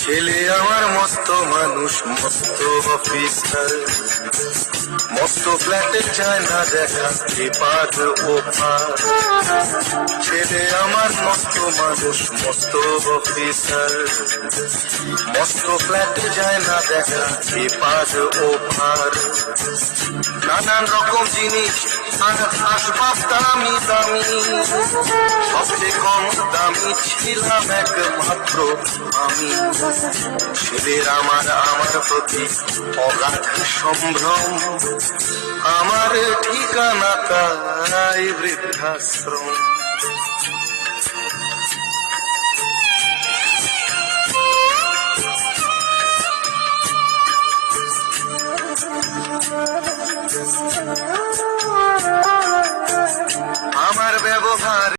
ছেলে আমার মস্ত মানুষ, মস্ত অফিসার, মস্ত ফ্ল্যাটে যায় না দেখা এপার ওপার। ছেলে আমার মস্ত মানুষ, মস্ত অফিসার, মস্ত ফ্ল্যাটে যায় না দেখা এপার ওপার। নানান রকম জিনিস আর আসবাব দামি দামি, সবচেয়ে কম দামি ছিলাম একমাত্র আমি। ছেলের আমার প্রতি অগাধ সম্ভ্রম, আমার ঠিকানা তাই বৃদ্ধাশ্রম।